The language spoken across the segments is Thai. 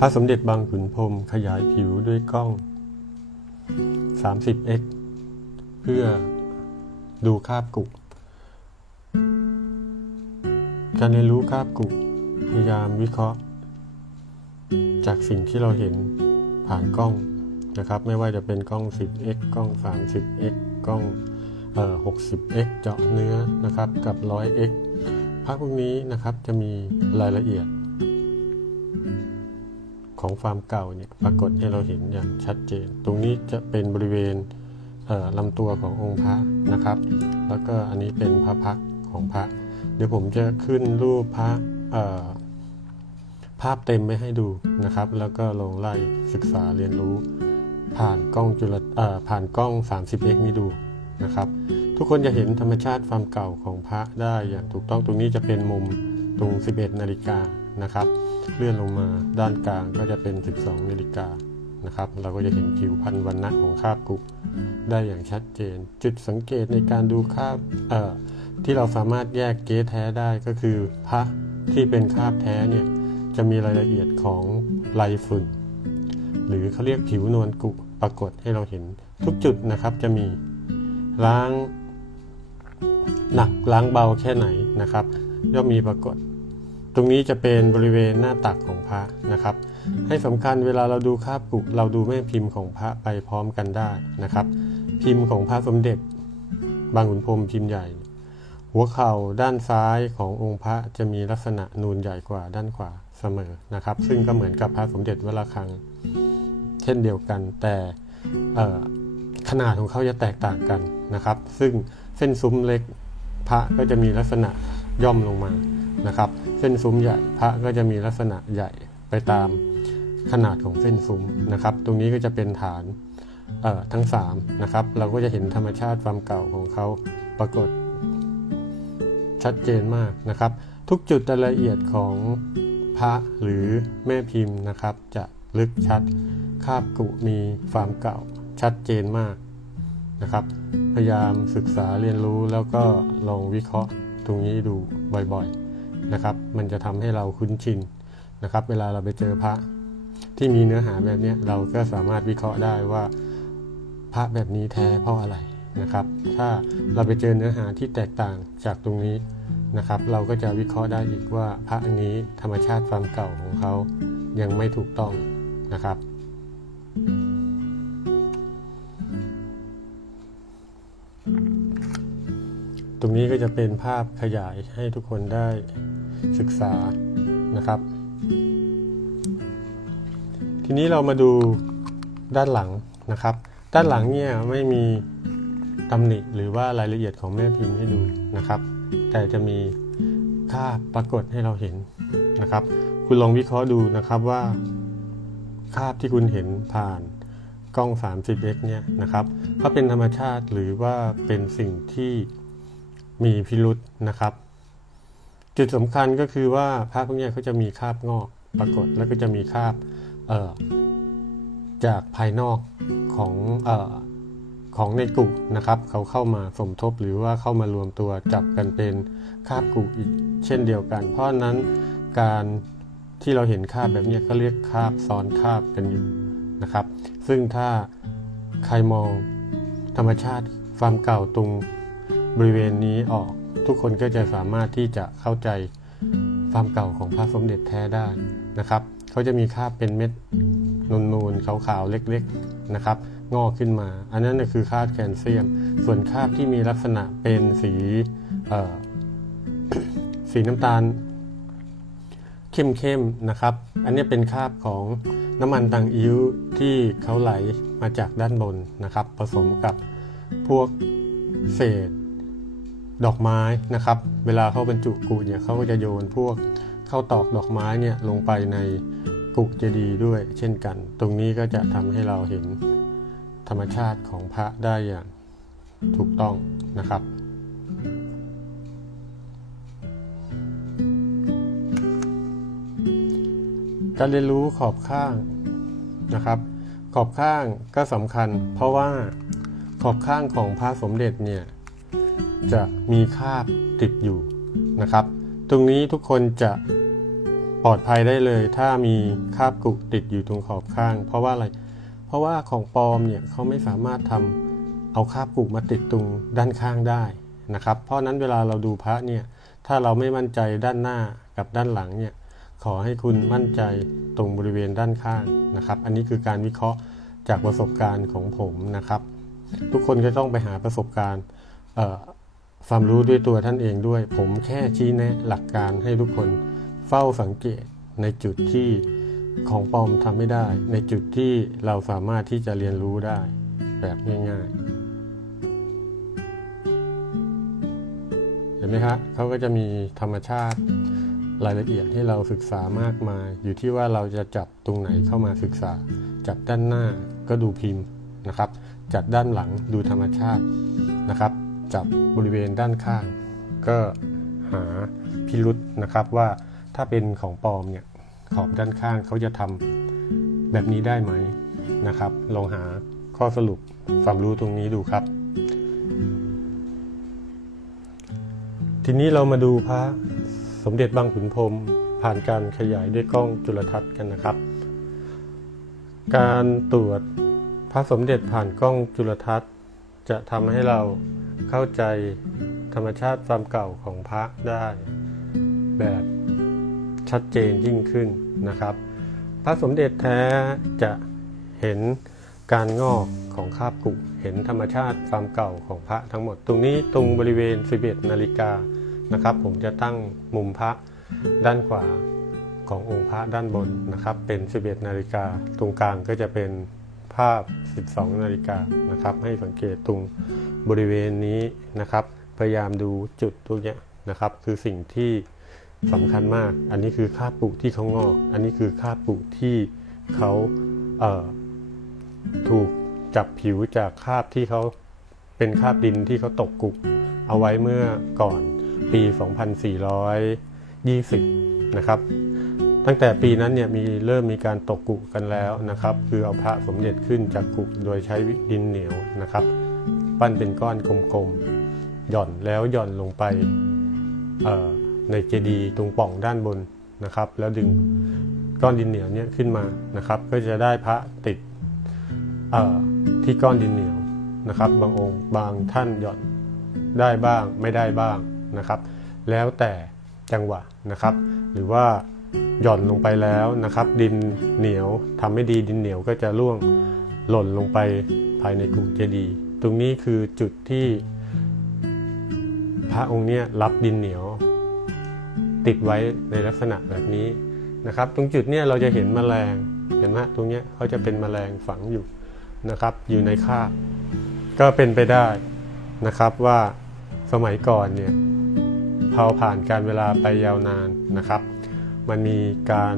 พระสมเด็จบางขุนพรมขยายผิวด้วยกล้อง 30x เพื่อดูคาบกุก การเรียนรู้คาบกุกพยายามวิเคราะห์ จากสิ่งที่เราเห็นผ่านกล้องนะครับ ไม่ว่าจะเป็นกล้อง 10x กล้อง 30x กล้องเอ่อ 60x เจาะเนื้อนะครับกับ 100x ภาพพวกนี้นะครับจะมีรายละเอียด ของฟาร์มเก่าเนี่ยปรากฏให้เราเห็นอย่างชัดเจน ตรงนี้จะเป็นบริเวณเอ่อลำตัวขององค์พระนะครับ แล้วก็อันนี้เป็นพระพักตร์ของพระ เดี๋ยวผมจะขึ้นรูปพระเอ่อภาพเต็มไม่ให้ดูนะครับ แล้วก็ลงไล่ศึกษาเรียนรู้ ผ่านกล้องจุลเอ่อผ่านกล้อง 30x นี้ดูนะครับ ทุกคนจะเห็นธรรมชาติความเก่าของพระได้อย่างถูกต้องตรงนี้จะเป็นมุมตรง 11 นาฬิกานะครับ เลื่อนลงมาด้านกลางก็จะเป็น 12นาฬิกานะครับเราก็จะเห็นผิวพันธุ์วันณะของคาบกุได้อย่างชัดเจน จุดสังเกตในการดูคาบเอ่อที่เราสามารถแยกเก๊แท้ได้ก็คือพระที่เป็นคาบแท้เนี่ยจะมีรายละเอียดของลายฝุ่น หรือเขาเรียกผิวนวลกุปรากฏให้เราเห็นทุกจุดนะครับจะมีล้างหนักล้างเบาแค่ไหนนะครับ ย่อมมีปรากฏ ตรงนี้จะเป็นบริเวณหน้าตักของพระนะครับ ให้สำคัญเวลาเราดูคาบกุกเราดูแม่พิมพ์ของพระไปพร้อมกันได้นะครับ พิมพ์ของพระสมเด็จ บางขุนพรมพิมพ์ใหญ่ หัวเข่าด้านซ้ายขององค์พระจะมีลักษณะนูนใหญ่กว่าด้านขวาเสมอนะครับ ซึ่งก็เหมือนกับพระสมเด็จวระฆังเช่นเดียวกัน แต่ขนาดของเขาจะแตกต่างกันนะครับ ซึ่งเส้นซุ้มเล็กพระก็จะมีลักษณะย่อมลงมานะครับ เส้นซุ้มใหญ่พระก็จะมีลักษณะใหญ่ไปตามขนาดของเส้นซุ้มนะครับ ตรงนี้ก็จะเป็นฐานทั้ง3นะครับ เราก็จะเห็นธรรมชาติความเก่าของเขาปรากฏชัดเจนมากนะครับ ทุกจุดรายละเอียดของพระหรือแม่พิมพ์นะครับ จะลึกชัดคาบกุมีความเก่าชัดเจนมากนะครับ พยายามศึกษาเรียนรู้แล้วก็ลองวิเคราะห์ตรงนี้ดูบ่อยๆ นะครับ มันจะทำให้เราคุ้นชินนะครับ เวลาเราไปเจอพระที่มีเนื้อหาแบบเนี้ยเราก็สามารถวิเคราะห์ได้ว่าพระแบบนี้แท้เพราะอะไรนะครับ ถ้าเราไปเจอเนื้อหาที่แตกต่างจากตรงนี้นะครับ เราก็จะวิเคราะห์ได้อีกว่าพระอันนี้ธรรมชาติความเก่าของเขายังไม่ถูกต้องนะครับ ตรงนี้ก็จะเป็นภาพขยายให้ทุกคนได้ ศึกษานะครับ ทีนี้เรามาดูด้านหลังนะครับ ด้านหลังเนี่ยไม่มีตำหนิหรือว่ารายละเอียดของแม่พิมพ์ให้ดูนะครับ แต่จะมีภาพปรากฏให้เราเห็นนะครับ คุณลองวิเคราะห์ดูนะครับว่าภาพที่คุณเห็นผ่านกล้อง 30x เนี่ยนะครับเขาเป็นธรรมชาติหรือว่าเป็นสิ่งที่มีพิรุษนะครับ จุดสำคัญก็คือว่าภาพพวกเนี้ยเขาจะมีคราบงอกปรากฏแล้วก็จะมีคราบเอ่อจากภายนอกของเอ่อของในกลุ่มนะครับ เขาเข้ามาสมทบหรือว่าเข้ามารวมตัวจับกันเป็นคราบกลุ่มอีกเช่นเดียวกัน เพราะฉะนั้นการที่เราเห็นคราบแบบเนี้ยก็เรียกคราบซ้อนคราบกันอยู่นะครับ ซึ่งถ้าใครมองธรรมชาติความเก่าตรงบริเวณนี้ออก ทุกคนก็จะสามารถที่จะเข้าใจความเก่าของพระสมเด็จแท้ได้นะครับเขาจะมีคราบเป็นเม็ดนูนๆขาวๆเล็กๆนะครับงอกขึ้นมา อันนั้นคือคราบแคลเซียม ส่วนคราบที่มีลักษณะเป็นสีสีน้ำตาลเข้มๆนะครับ อันนี้เป็นคราบของน้ำมันตังอิ้วที่เขาไหลมาจากด้านบนนะครับ ผสมกับพวกเศษ ดอกไม้นะครับ เวลาเขาบรรจุกุเนี่ยเขาก็จะโยนพวกเข้าตอกดอกไม้เนี่ยลงไปในกุเจดีย์ด้วย เช่นกัน ตรงนี้ก็จะทำให้เราเห็นธรรมชาติของพระได้อย่างถูกต้องนะครับการเรียนรู้ขอบข้างนะครับ ขอบข้างก็สำคัญ เพราะว่าขอบข้างของพระสมเด็จเนี่ย จะมีคาบติดอยู่นะครับ ตรงนี้ทุกคนจะปลอดภัยได้เลย ถ้ามีคาบกุติดอยู่ตรงขอบข้าง เพราะว่าอะไร เพราะว่าของปลอมเนี่ยเขาไม่สามารถทำเอาคาบกุมาติดตรงด้านข้างได้นะครับ เพราะนั้นเวลาเราดูพระเนี่ยถ้าเราไม่มั่นใจด้านหน้ากับด้านหลังเนี่ยขอให้คุณมั่นใจตรงบริเวณด้านข้างนะครับ อันนี้คือการวิเคราะห์จากประสบการณ์ของผมนะครับ ทุกคนก็ต้องไปหาประสบการณ์ ความรู้ด้วยตัวท่านเองด้วย ผมแค่ชี้แนะหลักการให้ทุกคนเฝ้าสังเกตในจุดที่ของปลอมทำไม่ได้ ในจุดที่เราสามารถที่จะเรียนรู้ได้แบบง่ายๆ เห็นไหมครับเขาก็จะมีธรรมชาติรายละเอียดให้เราศึกษามากมาย อยู่ที่ว่าเราจะจับตรงไหนเข้ามาศึกษา จับด้านหน้าก็ดูพิมพ์นะครับ จับด้านหลังดูธรรมชาตินะครับ จับบริเวณด้านข้าง ก็หาพิรุษนะครับว่าถ้าเป็นของปลอมเนี่ยขอบด้านข้างเขาจะทำแบบนี้ได้ไหมนะครับ ลองหาข้อสรุปความรู้ตรงนี้ดูครับ ทีนี้เรามาดูพระสมเด็จบางขุนพรมผ่านการขยายด้วยกล้องจุลทรรศน์กันนะครับ การตรวจพระสมเด็จผ่านกล้องจุลทรรศน์ จะทำให้เรา เข้าใจธรรมชาติความเก่าของพระได้แบบชัดเจนยิ่งขึ้นนะครับ พระสมเด็จแท้จะเห็นการงอกของคาบกุเห็นธรรมชาติความเก่าของพระทั้งหมด ตรงนี้ตรงบริเวณ 11 นาฬิกานะครับ ผมจะตั้งมุมพระด้านขวาขององค์พระด้านบนนะครับ เป็น 11 นาฬิกาตรงกลางก็จะเป็น ภาพ 12 นาฬิกานะครับ ให้สังเกตตรงบริเวณนี้นะครับ พยายามดูจุดตรงเนี้ยนะครับ คือสิ่งที่สำคัญมาก อันนี้คือคราบปุที่เขางอก อันนี้คือคราบปุที่เขาเถูกจับผิวจากคาบที่เขาเป็นคาบดินที่เขาตกกุกเอาไว้เมื่อก่อนปี 2420 นะครับ ตั้งแต่ปีนั้นเนี่ยมีเริ่มมีการตกกุกันแล้วนะครับ คือเอาพระสมเด็จขึ้นจากกุโดยใช้ดินเหนียวนะครับ ปั้นเป็นก้อนกลมๆหย่อนแล้วหย่อนลงไปในเจดีย์ตรงป่องด้านบนนะครับ แล้วดึงก้อนดินเหนียวเนี่ยขึ้นมานะครับ ก็จะได้พระติดที่ก้อนดินเหนียวนะครับ บางองค์บางท่านหย่อนได้บ้างไม่ได้บ้างนะครับ แล้วแต่จังหวะนะครับ หรือว่า หย่อนลงไปแล้วนะครับ ดินเหนียวทำไม่ดีดินเหนียวก็จะร่วงหล่นลงไปภายในกุเจดีย์ตรงนี้คือจุดที่พระองค์เนี้ยรับดินเหนียว ติดไว้ในลักษณะแบบนี้นะครับ ตรงจุดเนี้ยเราจะเห็นแมลงเห็นไหมตรงเนี้ยเขาจะเป็นแมลงฝังอยู่นะครับ อยู่ในคาบก็เป็นไปได้นะครับว่าสมัยก่อนเนี่ยพอผ่านการเวลาไปยาวนานนะครับ มันมีการ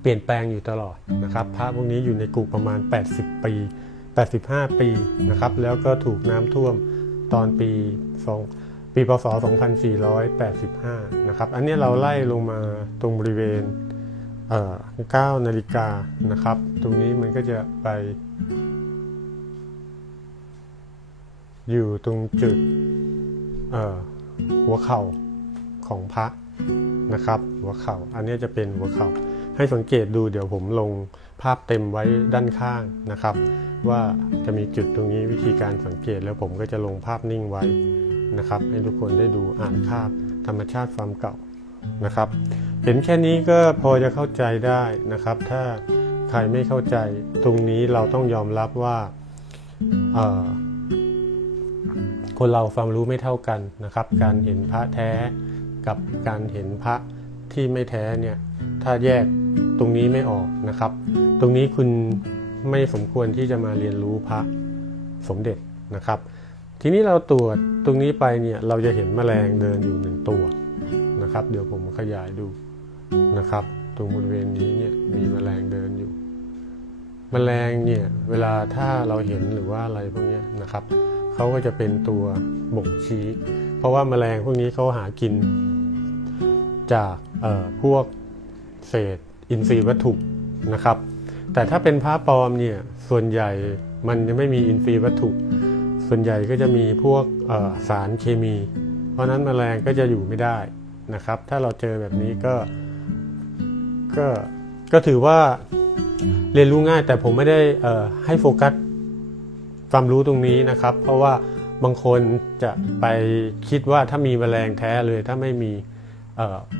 เปลี่ยนแปลงอยู่ตลอดนะครับพระพวกนี้อยู่ในกลุ่มประมาณ 80 ปี 85 ปีนะครับ แล้วก็ถูกน้ำท่วมตอนปี2ปีพศ 2485 นะครับ อันนี้เราไล่ลงมาตรงบริเวณเ9นาฬิกานะครับ ตรงนี้มันก็จะไป อยู่ตรงจุดหัวเข่าของพระ นะครับ หัวเข่าอันนี้จะเป็นหัวเข่า ให้สังเกตดูเดี๋ยวผมลงภาพเต็มไว้ด้านข้างนะครับ ว่าจะมีจุดตรงนี้วิธีการสังเกตแล้วผมก็จะลงภาพนิ่งไว้นะครับ ให้ทุกคนได้ดูอ่านภาพธรรมชาติความเก่านะครับ เห็นแค่นี้ก็พอจะเข้าใจได้นะครับ ถ้าใครไม่เข้าใจตรงนี้เราต้องยอมรับว่าเอ่อคนเราความรู้ไม่เท่ากันนะครับ การเห็นพระแท้ กับการเห็นพระที่ไม่แท้เนี่ยถ้าแยกตรงนี้ไม่ออกนะครับ ตรงนี้คุณไม่สมควรที่จะมาเรียนรู้พระสมเด็จนะครับ ทีนี้เราตรวจตรงนี้ไปเนี่ยเราจะเห็นแมลงเดินอยู่หนึ่งตัวนะครับ เดี๋ยวผมขยายดูนะครับ ตรงบริเวณนี้เนี่ยมีแมลงเดินอยู่ แมลงเนี่ยเวลาถ้าเราเห็นหรือว่าอะไรพวกนี้นะครับเขาก็จะเป็นตัวบ่งชี้ เพราะว่าแมลงพวกนี้เขาหากิน จากเอ่อพวกเศษอินทรีย์วัตถุนะครับ แต่ถ้าเป็นผ้าปลอมเนี่ยส่วนใหญ่มันจะไม่มีอินทรีย์วัตถุ ส่วนใหญ่ก็จะมีพวกเอ่อสารเคมี เพราะฉะนั้นแมลงก็จะอยู่ไม่ได้นะครับ ถ้าเราเจอแบบนี้ก็ก็ก็ถือว่าเรียนรู้ง่ายแต่ผมไม่ได้เอ่อให้โฟกัสความรู้ตรงนี้นะครับ เพราะว่าบางคนจะไปคิดว่าถ้ามีแมลงแท้เลยถ้าไม่มีเอ่อ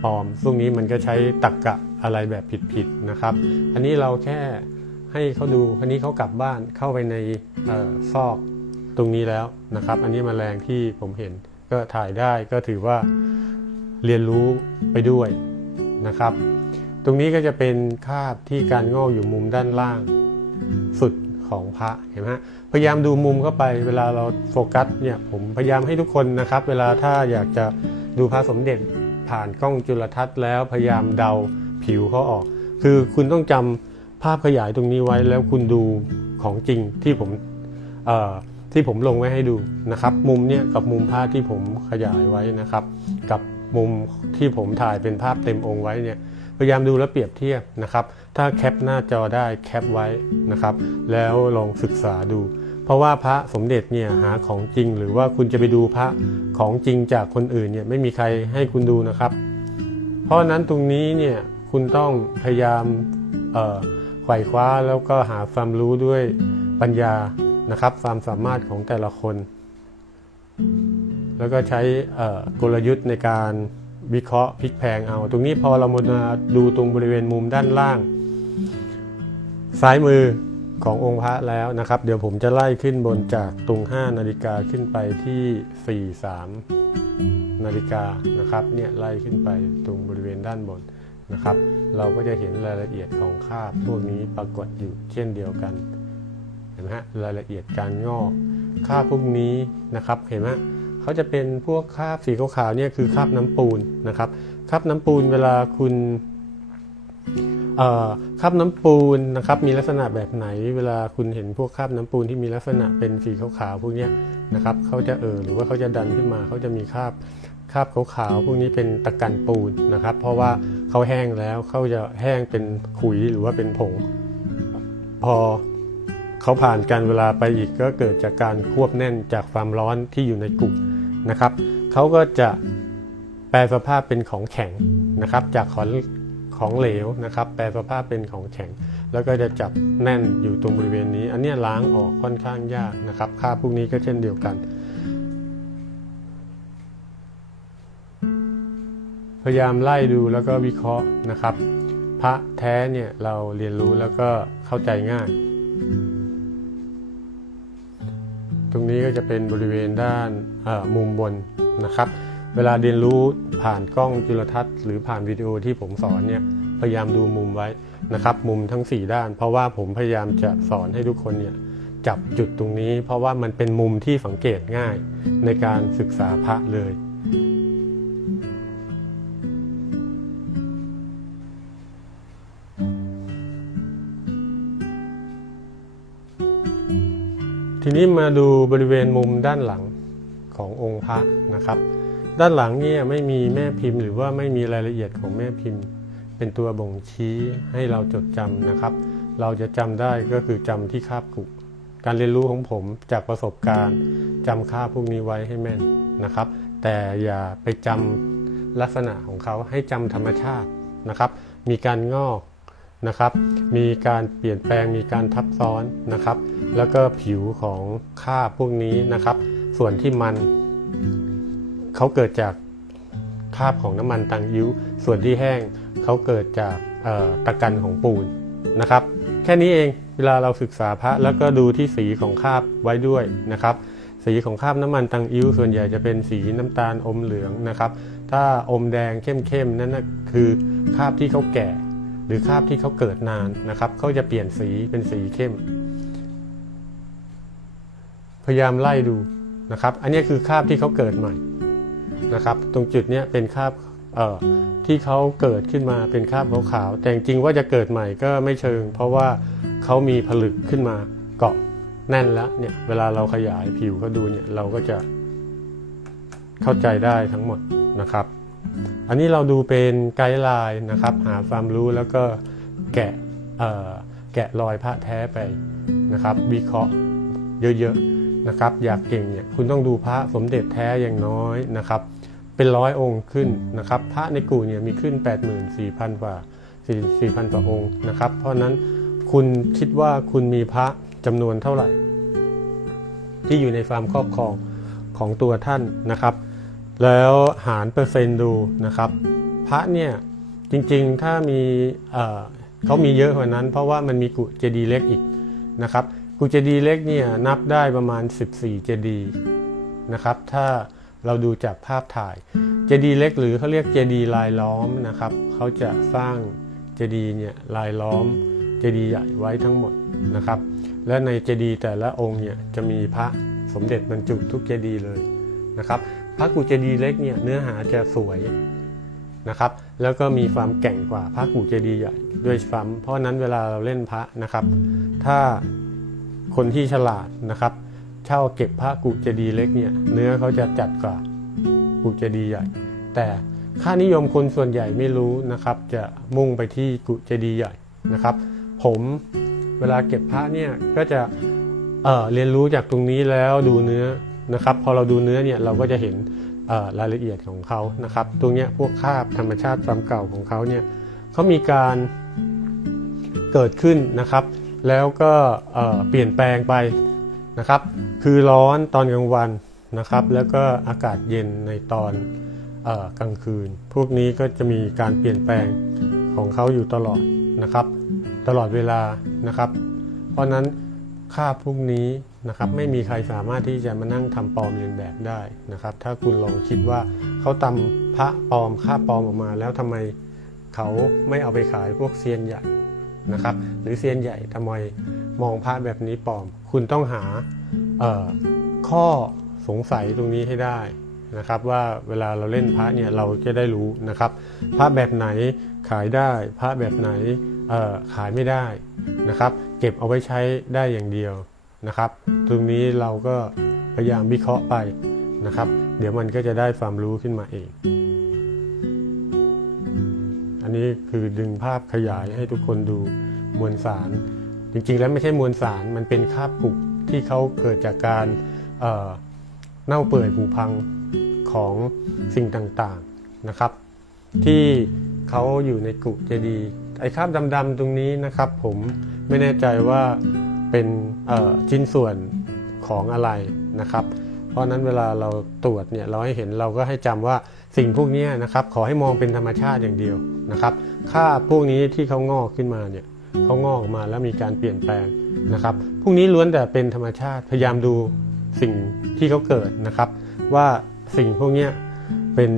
ปลอมพวกนี้มันก็ใช้ตักกะอะไรแบบผิดๆนะครับ อันนี้เราแค่ให้เขาดูอันนี้เขากลับบ้านเข้าไปในออซอกตรงนี้แล้วนะครับ อันนี้มแมลงที่ผมเห็นก็ถ่ายได้ก็ถือว่าเรียนรู้ไปด้วยนะครับ ตรงนี้ก็จะเป็นคาบที่การงอกอยู่มุมด้านล่างสุดของพระเห็นไหมพยายามดูมุมเข้าไปเวลาเราโฟกัสเนี่ยผมพยายามให้ทุกคนนะครับ เวลาถ้าอยากจะดูพระสมเด็จ ผ่านกล้องจุลทรรศน์แล้วพยายามเดาผิวเขาออก คือคุณต้องจำภาพขยายตรงนี้ไว้แล้วคุณดูของจริงที่ผมเอ่อที่ผมลงไว้ให้ดูนะครับ มุมเนี่ยกับมุมภาพที่ผมขยายไว้นะครับ กับมุมที่ผมถ่ายเป็นภาพเต็มองค์ไว้เนี่ยพยายามดูและเปรียบเทียบนะครับ ถ้าแคปหน้าจอได้แคปไว้นะครับ แล้วลองศึกษาดู เพราะว่าพระสมเด็จเนี่ยหาของจริง หรือว่าคุณจะไปดูพระของจริงจากคนอื่นเนี่ยไม่มีใครให้คุณดูนะครับ เพราะนั้นตรงนี้เนี่ยคุณต้องพยายามไขว่คว้าแล้วก็หาความรู้ด้วยปัญญานะครับ ความสามารถของแต่ละคน แล้วก็ใช้กลยุทธ์ในการวิเคราะห์พลิกแพลงเอา ตรงนี้พอเรามาดูตรงบริเวณมุมด้านล่าง ซ้ายมือ ขององค์พระแล้วนะครับ เดี๋ยวผมจะไล่ขึ้นบนจากตรง 5 นาฬิกาขึ้นไปที่ 43 นาฬิกานะครับเนี่ยไล่ขึ้นไปตรงบริเวณด้านบนนะครับ เราก็จะเห็นรายละเอียดของคาบพวกนี้ปรากฏอยู่เช่นเดียวกันเห็นไหมฮะรายละเอียดการงอกคาบพวกนี้นะครับเห็นไหมเขาจะเป็นพวกคาบสีขาวๆเนี่ยคือคาบน้ำปูนนะครับคาบน้ำปูนเวลาคุณ คราบน้ำปูนนะครับมีลักษณะแบบไหน เวลาคุณเห็นพวกคราบน้ำปูนที่มีลักษณะเป็นสีขาวๆพวกเนี้ยนะครับเขาจะเออหรือว่าเขาจะดันขึ้นมาเขาจะมีคราบคราบขาวๆพวกนี้เป็นตะกันปูนนะครับ เพราะว่าเขาแห้งแล้วเขาจะแห้งเป็นขุยหรือว่าเป็นผง พอเขาผ่านการเวลาไปอีกก็เกิดจากการควบแน่นจากความร้อนที่อยู่ในกุนะครับเขาก็จะแปลสภาพเป็นของแข็งนะครับ จากของ ของเหลวนะครับ แปลสภาพเป็นของแข็ง แล้วก็จะจับแน่นอยู่ตรงบริเวณนี้ อันนี้ล้างออกค่อนข้างยากนะครับ ค่าพวกนี้ก็เช่นเดียวกัน พยายามไล่ดูแล้วก็วิเคราะห์นะครับ พระแท้เนี่ยเราเรียนรู้แล้วก็เข้าใจง่ายตรงนี้ก็จะเป็นบริเวณด้านมุมบนนะครับ เวลาเรียนรู้ผ่านกล้องจุลทรรศน์ หรือผ่านวิดีโอที่ผมสอนเนี่ยพยายามดูมุมไว้นะครับ มุมทั้ง 4 ด้าน เพราะว่าผมพยายามจะสอนให้ทุกคนเนี่ยจับจุดตรงนี้ เพราะว่ามันเป็นมุมที่สังเกตง่ายในการศึกษาพระเลยทีนี้มาดูบริเวณมุมด้านหลังขององค์พระนะครับ ด้านหลังเนี่ยไม่มีแม่พิมพ์ หรือว่าไม่มีรายละเอียดของแม่พิมพ์ เป็นตัวบ่งชี้ให้เราจดจำนะครับ เราจะจำได้ก็คือจำที่คาบกุการเรียนรู้ของผมจากประสบการณ์จำค่าบพวกนี้ไว้ให้แม่นนะครับ แต่อย่าไปจำลักษณะของเขาให้จำธรรมชาตินะครับ มีการงอกนะครับ มีการเปลี่ยนแปลงมีการทับซ้อนนะครับ แล้วก็ผิวของคราบพวกนี้นะครับ ส่วนที่มัน เขาเกิดจากคราบของน้ำมันตังยิ้ว ส่วนที่แห้งเขาเกิดจากตะกันของปูนนะครับ แค่นี้เองเวลาเราศึกษาพระแล้วก็ดูที่สีของคราบไว้ด้วยนะครับ สีของคราบน้ำมันตังยิ้ว ส่วนใหญ่จะเป็นสีน้ำตาลอมเหลืองนะครับ ถ้าอมแดงเข้มๆนั่นนะคือคราบที่เขาแก่ หรือคราบที่เขาเกิดนานนะครับเขาจะเปลี่ยนสีเป็นสีเข้ม พยายามไล่ดูนะครับ อันนี้คือคราบที่เขาเกิดใหม่ นะครับ ตรงจุดนี้เป็นคราบที่เขาเกิดขึ้นมาเป็นคราบขาวๆแต่จริงว่าจะเกิดใหม่ก็ไม่เชิง เพราะว่าเขามีผลึกขึ้นมาเกาะแน่นแล้วเนี่ยเวลาเราขยายผิวเขาดูเนี่ยเราก็จะเข้าใจได้ทั้งหมดนะครับ อันนี้เราดูเป็นไกด์ไลน์นะครับ หาความรู้แล้วก็แกะแกะรอยพระแท้ไปนะครับ วิเคราะห์เยอะๆนะครับ อยากเก่งเนี่ยคุณต้องดูพระสมเด็จแท้อย่างน้อยนะครับ เป็นร้อยองค์ขึ้นนะครับ พระในกู่เนี่ยมีขึ้น 84,000กว่า4,000กว่าองค์นะครับ เพราะนั้นคุณคิดว่าคุณมีพระจำนวนเท่าไหร่ ที่อยู่ในความครอบครองของตัวท่านนะครับ แล้วหารเปอร์เซ็นต์ดูนะครับ พระเนี่ยจริงๆถ้ามีเเขามีเยอะกว่านั้น เพราะว่ามันมีกุเจดีเล็กอีกนะครับกุเจดีเล็กเนี่ยนับได้ประมาณ 14 เจดีย์นะครับ ถ้า เราดูจากภาพถ่ายเจดีย์เล็กหรือเขาเรียกเจดีย์ลายล้อมนะครับเขาจะสร้างเจดีย์เนี่ยลายล้อมเจดีย์ใหญ่ไว้ทั้งหมดนะครับ และในเจดีย์แต่ละองค์เนี่ยจะมีพระสมเด็จบรรจุทุกเจดีย์เลยนะครับ พระกุเจดีย์เล็กเนี่ยเนื้อหาจะสวยนะครับ แล้วก็มีความแก่งกว่าพระกุเจดีย์ใหญ่ด้วยซ้ำเพราะฉะนั้นเวลาเราเล่นพระนะครับ ถ้าคนที่ฉลาดนะครับ เช่าเก็บพระกุเจดีเล็กเนี่ยเนื้อเขาจะจัดกว่ากุเจดีใหญ่ แต่ค่านิยมคนส่วนใหญ่ไม่รู้นะครับ จะมุ่งไปที่กุเจดีใหญ่นะครับ ผมเวลาเก็บพระเนี่ยก็จะเเรียนรู้จากตรงนี้แล้วดูเนื้อนะครับ พอเราดูเนื้อเนี่ยเราก็จะเห็นรายละเอียดของเขานะครับ ตรงนี้พวกคราบธรรมชาติความเก่าของเขาเนี่ยเขามีการเกิดขึ้นนะครับ แล้วก็เปลี่ยนแปลงไป นะครับ คือร้อนตอนกลางวันนะครับ แล้วก็อากาศเย็นในตอนออกลางคืน พวกนี้ก็จะมีการเปลี่ยนแปลงของเขาอยู่ตลอดนะครับ ตลอดเวลานะครับ เพราะนั้นค่าพวกนี้นะครับไม่มีใครสามารถที่จะมานั่งทำปลอมเลียนแบบได้นะครับ ถ้าคุณลองคิดว่าเขาทำพระปลอมค่าปลอมออกมา แล้วทำไมเขาไม่เอาไปขายพวกเซียนใหญ่ นะครับ หรือเซียนใหญ่ทำไมมองพระแบบนี้ปลอม คุณต้องหาข้อสงสัยตรงนี้ให้ได้นะครับ ว่าเวลาเราเล่นพระเนี่ยเราจะได้รู้นะครับ พระแบบไหนขายได้ พระแบบไหนขายไม่ได้นะครับ เก็บเอาไว้ใช้ได้อย่างเดียวนะครับ ตรงนี้เราก็พยายามวิเคราะห์ไปนะครับ เดี๋ยวมันก็จะได้ความรู้ขึ้นมาเอง นี้คือดึงภาพขยายให้ทุกคนดูมวลสาร จริงๆ แล้วไม่ใช่มวลสารมันเป็นคาบผุที่เขาเกิดจากการเน่าเปื่อยผุพังของสิ่งต่างๆนะครับ ที่เขาอยู่ในกุเจดีไอ้คราบดำๆตรงนี้นะครับ ผมไม่แน่ใจว่าเป็นชิ้นส่วนของอะไรนะครับ เพราะนั้นเวลาเราตรวจเนี่ยเราให้เห็นเราก็ให้จำว่า สิ่งพวกนี้นะครับขอให้มองเป็นธรรมชาติอย่างเดียวนะครับค่าพวกนี้ที่เขางอกขึ้นมาเนี่ยเขางอกออกมาแล้วมีการเปลี่ยนแปลงนะครับพวกนี้ล้วนแต่เป็นธรรมชาติพยายามดูสิ่งที่เขาเกิดนะครับ ว่าสิ่งพวกนี้เป็น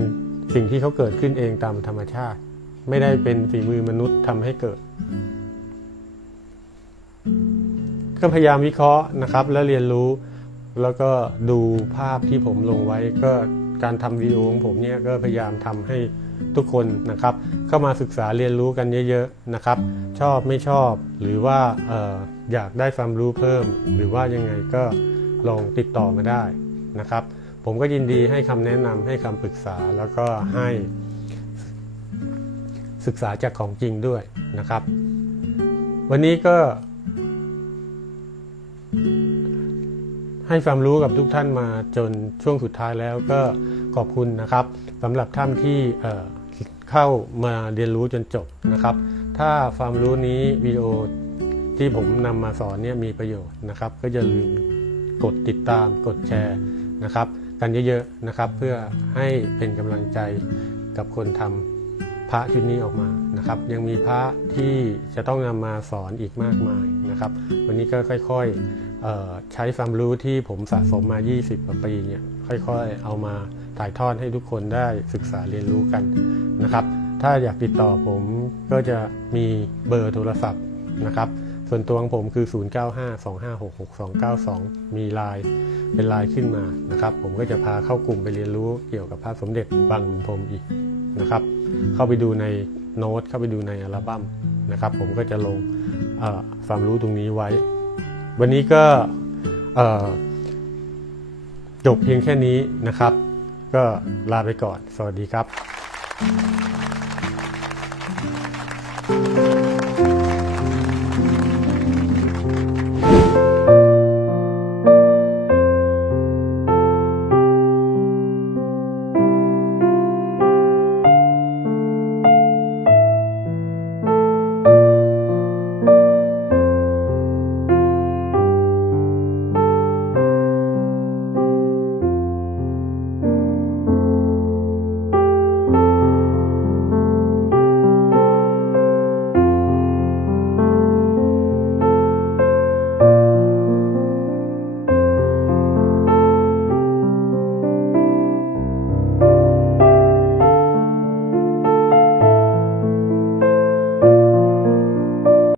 สิ่งที่เขาเกิดขึ้นเองตามธรรมชาติ ไม่ได้เป็นฝีมือมนุษย์ทำให้เกิด ก็พยายามวิเคราะห์นะครับ และเรียนรู้แล้วก็ดูภาพที่ผมลงไว้ก็ การทำวิดีโอของผมเนี่ยก็พยายามทำให้ทุกคนนะครับ เข้ามาศึกษาเรียนรู้กันเยอะๆนะครับ ชอบไม่ชอบหรือว่าอออยากได้ความรู้เพิ่ม หรือว่ายังไงก็ลองติดต่อมาได้นะครับ ผมก็ยินดีให้คำแนะนำให้คำปรึกษาแล้วก็ให้ศึกษาจากของจริงด้วยนะครับ วันนี้ก็ ให้ความรู้กับทุกท่านมาจนช่วงสุดท้ายแล้วก็ขอบคุณนะครับสำหรับท่านที่เข้ามาเรียนรู้จนจบนะครับ ถ้าความรู้นี้วิดีโอที่ผมนำมาสอนเนี่ยมีประโยชน์นะครับ ก็อย่าลืมกดติดตามกดแชร์นะครับ กันเยอะๆนะครับ เพื่อให้เป็นกำลังใจกับคนทำพระชุดนี้ออกมานะครับ ยังมีพระที่จะต้องนำมาสอนอีกมากมายนะครับ วันนี้ก็ค่อย ๆ ใช้ความรู้ที่ผมสะสมมา 20กว่าปีเนี่ยค่อยๆ เอามาถ่ายทอดให้ทุกคนได้ศึกษาเรียนรู้กันนะครับ ถ้าอยากติดต่อผมก็จะมีเบอร์โทรศัพท์นะครับ ส่วนตัวของผมคือ 0952566292 มีไลน์เป็นไลน์ขึ้นมานะครับ ผมก็จะพาเข้ากลุ่มไปเรียนรู้เกี่ยวกับพระสมเด็จบางขุนพรหมอีกนะครับ เข้าไปดูในโน้ตเข้าไปดูในอัลบั้มนะครับ ผมก็จะลงเอ่อความรู้ตรงนี้ไว้ วันนี้ก็จบเพียงแค่นี้นะครับ ก็ลาไปก่อน สวัสดีครับ